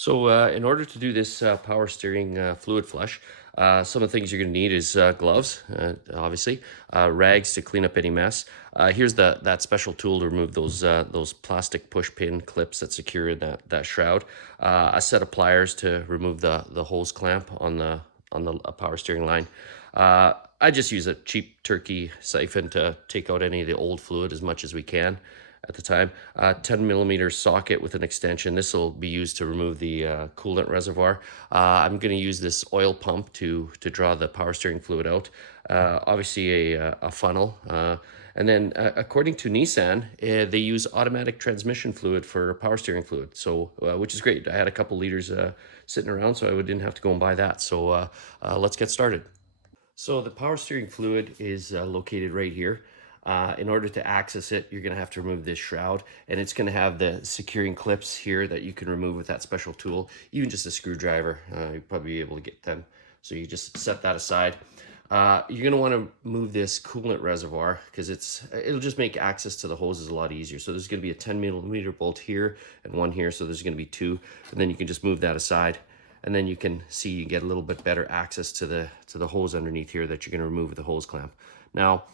So in order to do this power steering fluid flush, some of the things you're going to need is gloves, obviously, rags to clean up any mess. Here's that special tool to remove those plastic push pin clips that secure in that shroud. A set of pliers to remove the hose clamp on the power steering line. I just use a cheap turkey siphon to take out any of the old fluid as much as we can at the time. 10 millimeter socket with an extension. This will be used to remove the coolant reservoir. I'm going to use this oil pump to draw the power steering fluid out. Obviously a funnel. And then according to Nissan, they use automatic transmission fluid for power steering fluid. So, which is great. I had a couple liters sitting around, so I didn't have to go and buy that. So let's get started. So the power steering fluid is located right here. In order to access it, you're going to have to remove this shroud, and it's going to have the securing clips here that you can remove with that special tool. Even just a screwdriver, you'll probably be able to get them. So you just set that aside. You're going to want to move this coolant reservoir because it'll just make access to the hoses a lot easier. So there's going to be a 10 millimeter bolt here and one here, so there's going to be two, and then you can just move that aside. And then you can see you get a little bit better access to the hose underneath here that you're going to remove with the hose clamp. Now,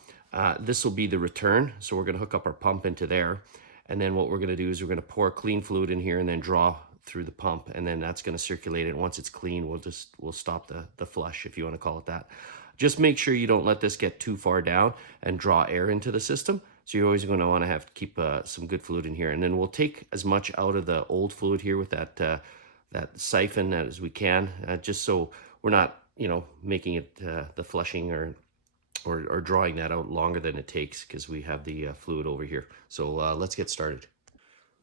this will be the return, so we're going to hook up our pump into there, and then what we're going to do is we're going to pour clean fluid in here and then draw through the pump, and then that's going to circulate it. Once it's clean, we'll stop the flush, if you want to call it that. Just make sure you don't let this get too far down and draw air into the system. So you're always going to want to have to keep some good fluid in here, and then we'll take as much out of the old fluid here with that siphon as we can, just so we're not, making it the flushing or drawing that out longer than it takes because we have the fluid over here. So let's get started.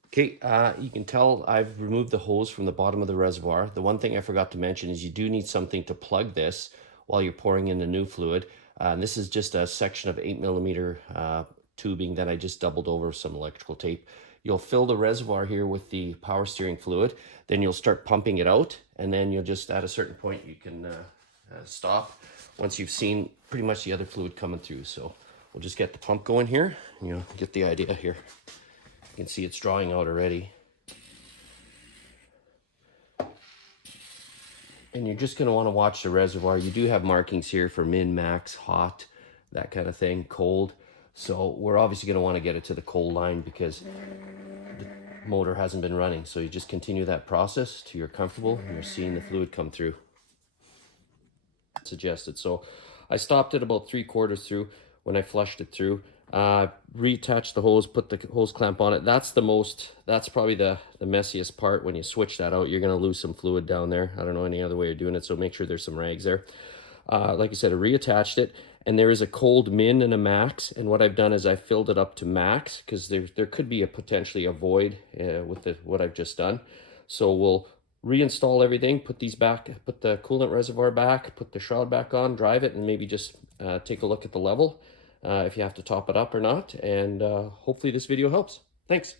Okay, you can tell I've removed the hose from the bottom of the reservoir. The one thing I forgot to mention is you do need something to plug this while you're pouring in the new fluid. And this is just a section of 8 millimeter tubing that I just doubled over some electrical tape. You'll fill the reservoir here with the power steering fluid, then you'll start pumping it out, and then you'll just, at a certain point, you can stop once you've seen pretty much the other fluid coming through. So we'll just get the pump going here. Get the idea here. You can see it's drawing out already. And you're just going to want to watch the reservoir. You do have markings here for min, max, hot, that kind of thing, cold. So we're obviously going to want to get it to the cold line because the motor hasn't been running. So you just continue that process till you're comfortable and you're seeing the fluid come through. Suggested. So I stopped it about 3/4 through when I flushed it through. Reattached the hose, put the hose clamp on it. That's probably the messiest part. When you switch that out, you're going to lose some fluid down there. I don't know any other way of doing it, so make sure there's some rags there. Like I said, I reattached it, and there is a cold min and a max, and what I've done is I filled it up to max because there could be potentially a void with what I've just done. So we'll reinstall everything, put these back, put the coolant reservoir back, put the shroud back on, drive it, and maybe just take a look at the level if you have to top it up or not. And hopefully this video helps. Thanks.